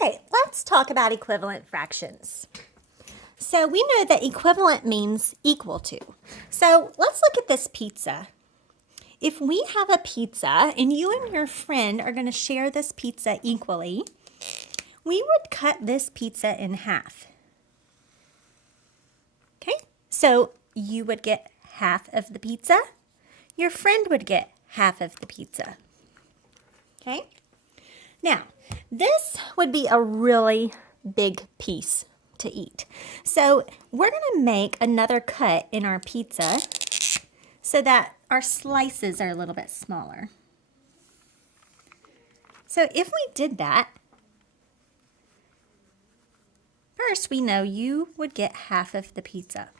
Okay, let's talk about equivalent fractions. So we know that equivalent means equal to. So let's look at this pizza. If we have a pizza and you and your friend are going to share this pizza equally, we would cut this pizza in half. Okay, so you would get half of the pizza. Your friend would get half of the pizza. Okay, now this would be a really big piece to eat. So we're going to make another cut in our pizza so that our slices are a little bit smaller. So if we did that, first we know you would get half of the pizza.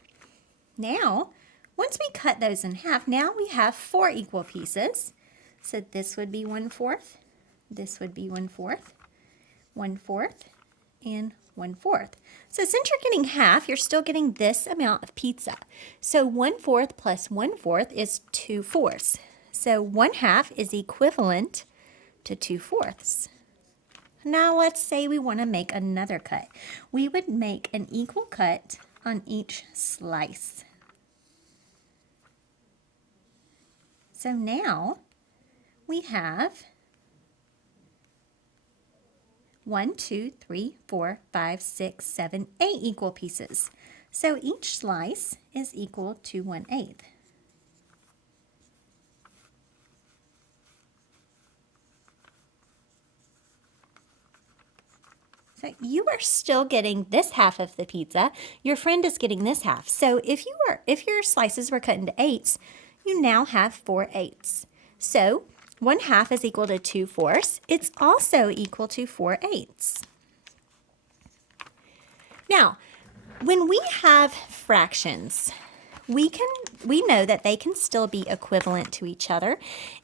Now, once we cut those in half, now we have 4 equal pieces. So this would be 1/4, this would be 1/4, 1/4, and 1/4. So since you're getting half, you're still getting this amount of pizza. So 1/4 plus 1/4 is 2/4. So 1/2 is equivalent to 2/4. Now let's say we want to make another cut. We would make an equal cut on each slice. So now we have 1, 2, 3, 4, 5, 6, 7, 8 equal pieces. So each slice is equal to 1/8. So you are still getting this half of the pizza. Your friend is getting this half. So if your slices were cut into 8s, you now have 4 8s. So 1/2 is equal to 2/4. It's also equal to 4 8s. Now, when we have fractions, we know that they can still be equivalent to each other,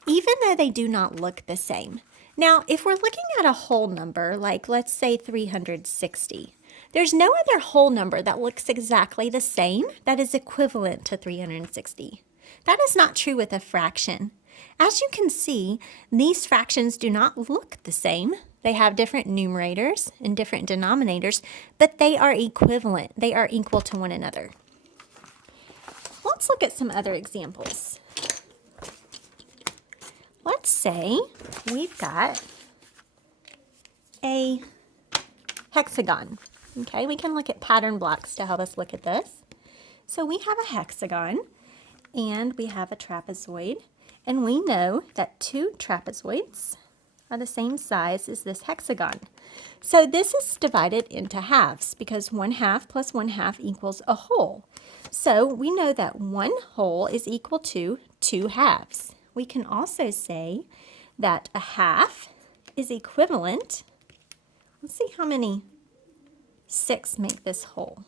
even though they do not look the same. Now, if we're looking at a whole number, like let's say 360, there's no other whole number that looks exactly the same that is equivalent to 360. That is not true with a fraction. As you can see, these fractions do not look the same. They have different numerators and different denominators, but they are equivalent. They are equal to one another. Let's look at some other examples. Let's say we've got a hexagon. Okay, we can look at pattern blocks to help us look at this. So we have a hexagon and we have a trapezoid, and we know that 2 trapezoids are the same size as this hexagon. So this is divided into halves because 1/2 plus 1/2 equals a whole. So we know that 1 whole is equal to 2 halves. We can also say that a half is equivalent, let's see how many 6 make this whole.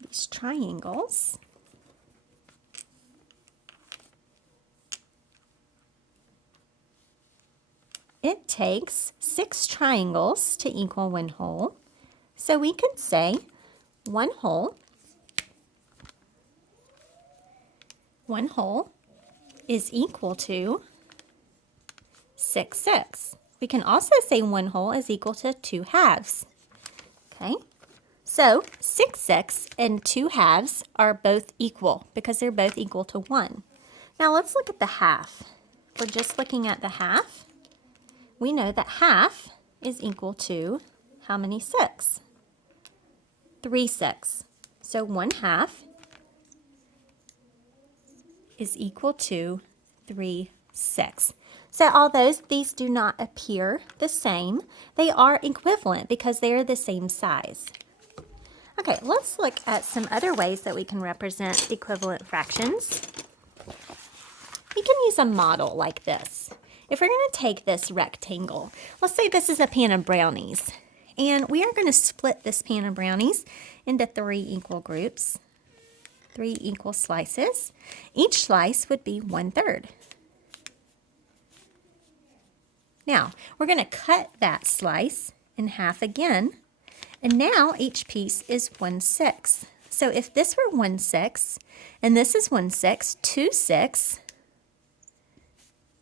These triangles, it takes 6 triangles to equal 1 whole. So we could say 1 whole is equal to 6 6. We can also say 1 whole is equal to 2 halves. Okay, so 6 6 and 2 halves are both equal because they're both equal to 1. Now let's look at the half. If we're just looking at the half, we know that half is equal to how many 6? 3 6. So 1/2 is equal to 3 6. So although these do not appear the same, they are equivalent because they are the same size. Okay, let's look at some other ways that we can represent equivalent fractions. We can use a model like this. If we're going to take this rectangle, let's say this is a pan of brownies, and we are going to split this pan of brownies into 3 equal groups, 3 equal slices. Each slice would be 1/3. Now, we're going to cut that slice in half again, and now each piece is 1/6. So if this were 1/6 and this is 1/6, 2 6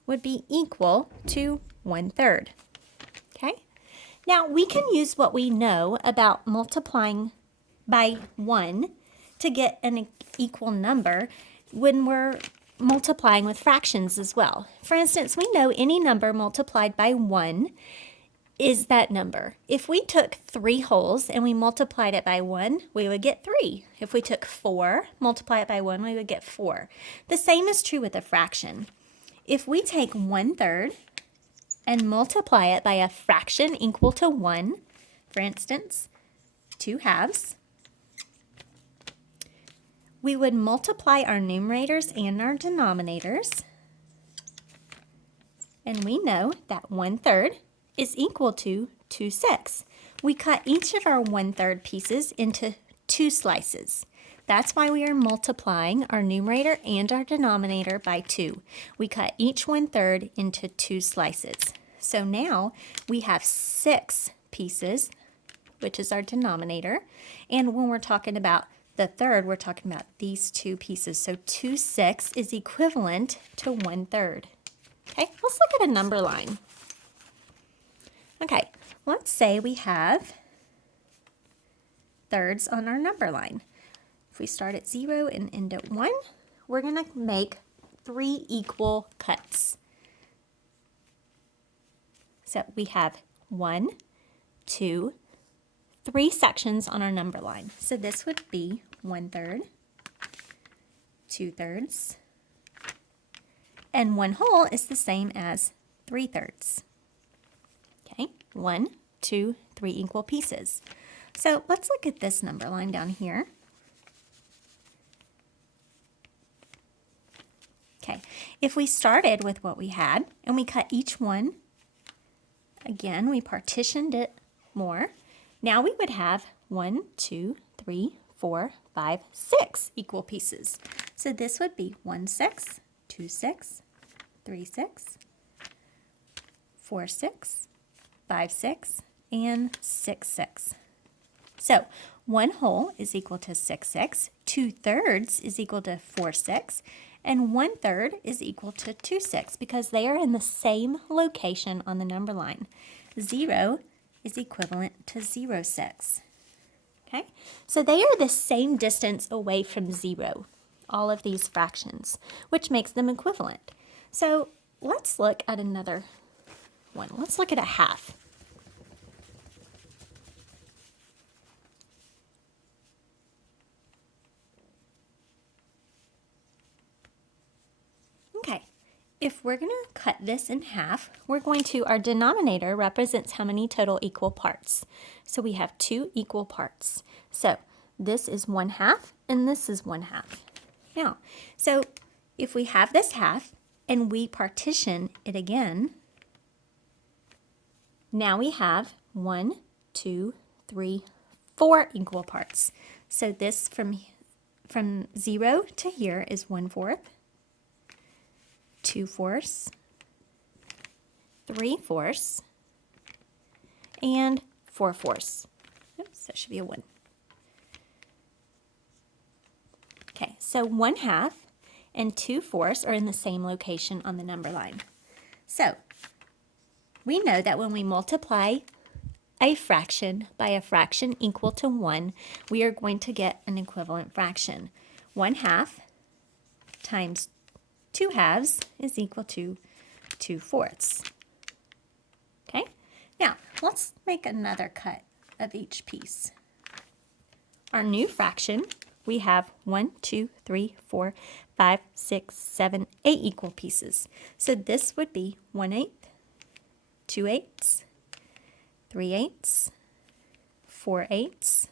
would be equal to 1/3. Okay? Now, we can use what we know about multiplying by 1 to get an equal number when we're multiplying with fractions as well. For instance, we know any number multiplied by 1 is that number. If we took 3 wholes and we multiplied it by 1, we would get 3. If we took 4, multiply it by 1, we would get 4. The same is true with a fraction. If we take 1/3 and multiply it by a fraction equal to 1, for instance, 2/2, we would multiply our numerators and our denominators, and we know that 1/3 is equal to 2/6. We cut each of our 1/3 pieces into 2 slices. That's why we are multiplying our numerator and our denominator by 2. We cut each 1/3 into 2 slices. So now we have 6 pieces, which is our denominator. And when we're talking about the third, we're talking about these 2 pieces. So 2/6 is equivalent to 1/3. Okay, let's look at a number line. Okay, let's say we have thirds on our number line. If we start at 0 and end at 1, we're going to make 3 equal cuts. So we have 1, 2, 3 sections on our number line. So this would be 1/3, 2/3, and 1 whole is the same as 3/3. Okay, 1, 2, 3 equal pieces. So let's look at this number line down here. Okay, if we started with what we had and we cut each one, again, we partitioned it more. Now we would have 1, 2, 3, 4, 5, 6 equal pieces. So this would be 1/6, 2/6, 3/6, 4/6, 5/6, and 6/6. So 1 whole is equal to 6/6, 2/3 is equal to 4/6, and 1/3 is equal to 2/6 because they are in the same location on the number line. 0 is equivalent to 0/6. Okay, so they are the same distance away from 0, all of these fractions, which makes them equivalent. So let's look at another one. Let's look at a half. Okay, if we're going to cut this in half, we're going to, our denominator represents how many total equal parts. So we have 2 equal parts. So this is 1/2 and this is 1/2. Now, so if we have this half and we partition it again, now we have 1, 2, 3, 4 equal parts. So this from 0 to here is 1/4. 2/4, 3/4, and 4/4. Oops, that should be a 1. Okay, so 1/2 and 2/4 are in the same location on the number line. So we know that when we multiply a fraction by a fraction equal to 1, we are going to get an equivalent fraction. 1/2 times 2/2 is equal to 2/4. Okay, now let's make another cut of each piece. Our new fraction, we have 1, 2, 3, 4, 5, 6, 7, 8 equal pieces. So this would be 1/8, 2/8, 3/8, 4/8.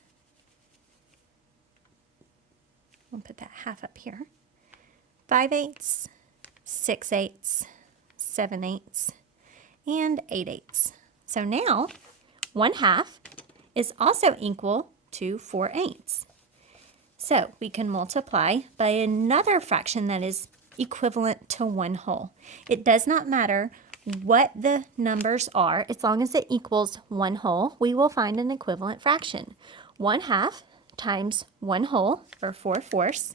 I'll put that half up here. 5/8, 6/8, 7/8, and 8/8. So now 1/2 is also equal to 4/8. So we can multiply by another fraction that is equivalent to 1 whole. It does not matter what the numbers are, as long as it equals 1 whole, we will find an equivalent fraction. 1/2 times 1 whole, or 4/4,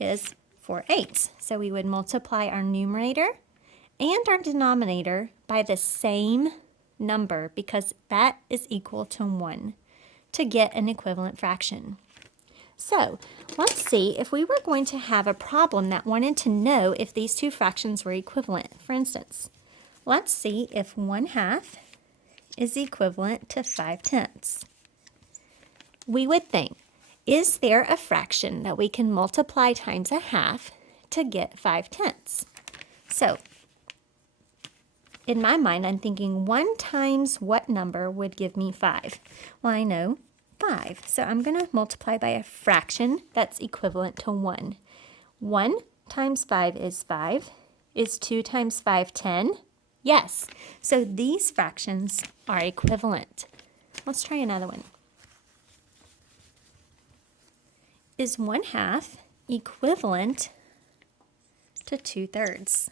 is 4/8. So we would multiply our numerator and our denominator by the same number, because that is equal to 1, to get an equivalent fraction. So let's see if we were going to have a problem that wanted to know if these two fractions were equivalent. For instance, let's see if 1/2 is equivalent to 5/10. We would think, is there a fraction that we can multiply times 1/2 to get 5/10? So in my mind, I'm thinking 1 times what number would give me 5? Well, I know 5. So I'm going to multiply by a fraction that's equivalent to 1. 1 times 5 is 5. Is 2 times 5 10? Yes. So these fractions are equivalent. Let's try another one. Is 1/2 equivalent to 2/3?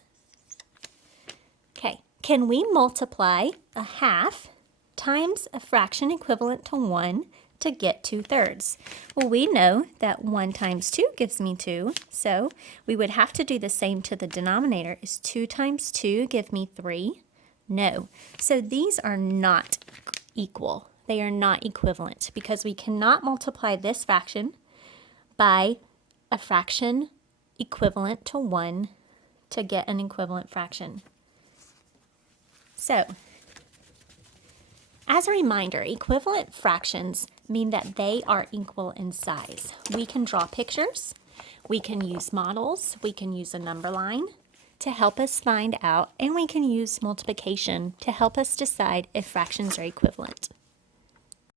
Okay. Can we multiply 1/2 times a fraction equivalent to 1 to get 2/3? Well, we know that 1 times 2 gives me 2, so we would have to do the same to the denominator. Is 2 times 2 give me 3? No. So these are not equal. They are not equivalent because we cannot multiply this fraction by a fraction equivalent to 1 to get an equivalent fraction. So, as a reminder, equivalent fractions mean that they are equal in size. We can draw pictures, we can use models, we can use a number line to help us find out, and we can use multiplication to help us decide if fractions are equivalent.